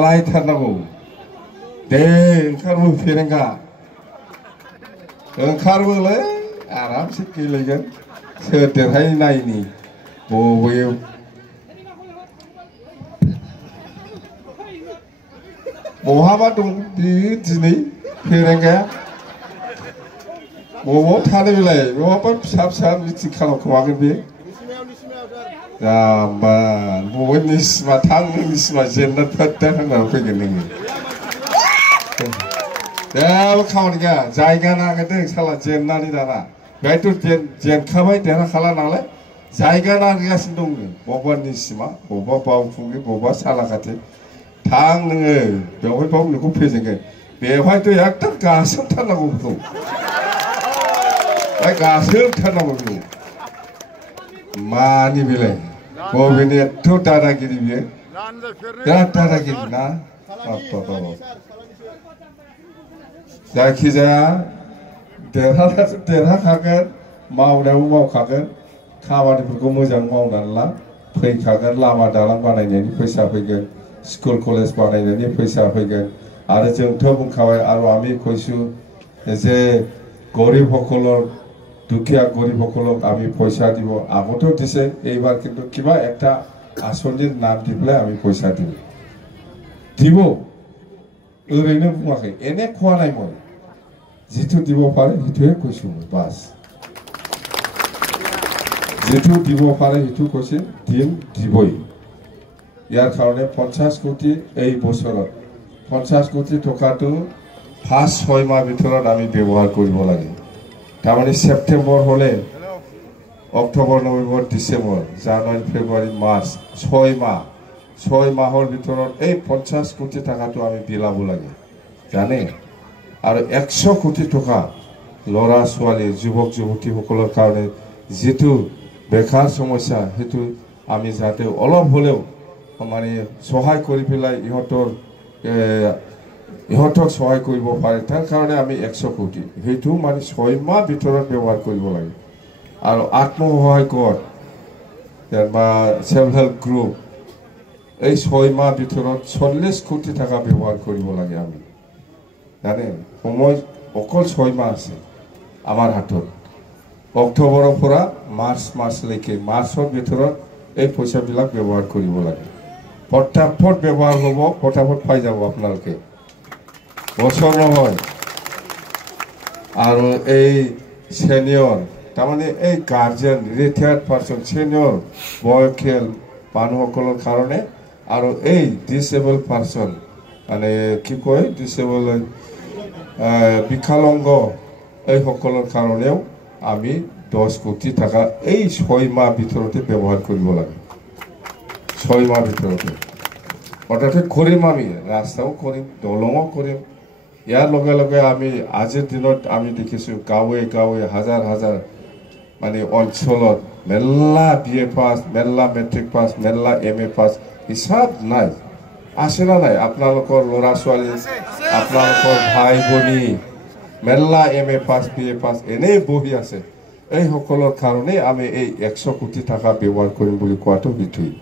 लायथारनांगौ दे ओंखारबो फेरेंगा ओंखारबोलै आरामसे गेलेगोन सोर देरहायो नायनि बबे बहाबा दं दिनै फेरेंगाया बबाव थानो बेलाय बहाबा फिसा फिसा मिटिं खालामखोमागोन बे जाम्बा बबे निसिमा थां निसिमा जेन्नाथ फैदा होननानै फैगोन नोङो जेबो खामानि गैया जायगा नागिरदों साला जेन्नानै दाना बेहायथ' जेनखाबाय देरहाखाला नालाय जायगा नागिरगासिनो दं नो बबेबा निसिमा बबेबा बावखुंग्रि बबेबा सालाकाथि थां नोङो बेवहाय बाव नोंखौ फेजेनगोन बेवहायथ' एकदम गासोमथारनांगौ बेखौ गासोमथारनांगौ बेखौ मानि बेलाय बबेनि एथ' दादागिरि बियो बिराद दादागिरि ना जायखिजाया देरहाखागोन मावनायाव मावखागोन खामानिफोरखौ मोजां मावनानै ला फैखागोन लामा दालां बानायनायनि फैसा फैगोन स्कुल कलेज बानायनायनि फैसा फैगोन आरो जोंथ' बुंखाबाय आरो আমি কৈছো যে গৰিবসকলৰ দুখীয়া গৰিবসকলক আমি পয়সা দিব আগতো দিছে এইবাৰ কিন্তু কিবা একটা আঁচনিৰ নাম দি পেলাই আমি পয়সা দিব ओरैनो बुङाखै एने खवा নাই মই जिथु দিব পাৰে हिथुए কৈছো বাস जिथु দিব পাৰে हिथु কৈছে দিন দিবই ইয়াৰ কাৰণে 50 কোটি এই বছৰত 50 কোটি টকাটো ফাৰ্স্ট 6 মাহ ভিতৰত আমি ব্যৱহাৰ কৰিব লাগে তাৰমানে সেপ্টেম্বৰ হলে অক্টোবৰ নৱেম্বৰ ডিসেম্বৰ জানুৱাৰী ফেব্ৰুৱাৰী মাৰ্চ 6 মাহৰ ভিতৰত এই 50 কোটি টাকাটো আমি বিলাব লাগে জানে আৰু 100 কোটি টকা লৰা ছোৱালী যুৱক যুৱতীসকলৰ কাৰণে যেটো বেকাৰ সমস্যা হেতু আমি যাতে অলপ হলেও মানে সহায় কৰি পেলাই ইহঁতক সহায় কৰিব পাৰে তাৰ কাৰণে আমি 100 কোটি হেতু মানে 6 মাহ ভিতৰত ব্যৱহাৰ কৰিব লাগে আৰু আত্মসহায়ক গোট বা সেলফ হেল্প গ্ৰুপ এই 6 মাহ ভিতৰত 40 কোটি টাকা ব্যৱহাৰ কৰিব লাগে আমি জানে সময় অকল 6 মাহ আছে আমাৰ হাতত অক্টোবৰৰ পৰা মাৰ্চলৈকে মাৰ্চৰ ভিতৰত এই পইচাবিলাক ব্যৱহাৰ কৰিব লাগে ফটাফট ব্যৱহাৰ হ'ব ফটাফট পাই যাব আপোনালোকে বছৰ নহয় আৰু এই সিনিয়ৰ তাৰমানে এই গাৰ্জিয়ান ৰিটায়াৰ্ড পাৰ্সন সিনিয়ৰ বয়সীয়াল মানুহসকলৰ কাৰণে আৰু এই ডিসেবল পাৰ্সন মানে কি কয় ডিসেবল বিকলাঙ্গ এই সকলৰ কাৰণেও আমি 10 কোটি টাকা এই 6 মাহ ভিতৰতে ব্যৱহাৰ কৰিব লাগে 6 মাহ ভিতৰতে অৰ্থাৎ কৰিম আমি ৰাস্তাও কৰিম দলঙো কৰিম ইয়াৰ লগে লগে আমি আজিৰ দিনত আমি দেখিছো গাঁৱে গাঁৱে হাজাৰ হাজাৰ মানে অঞ্চলত মেল্লা বিএ পাস মেল্লা মেট্ৰিক পাস মেল্লা এমএ পাস হিসাব নাই আছে না নাই আপোনালোকৰ লৰা ছোৱালী আপোনালোকৰ ভাই ভনী মেল্লা এমএ পাস বিএ পাস এনে বহি আছে এই সকলৰ কাৰণে আমি এই 100 কোটি টাকা ব্যৱহাৰ কৰিম বুলি কোৱাটো বিঠুই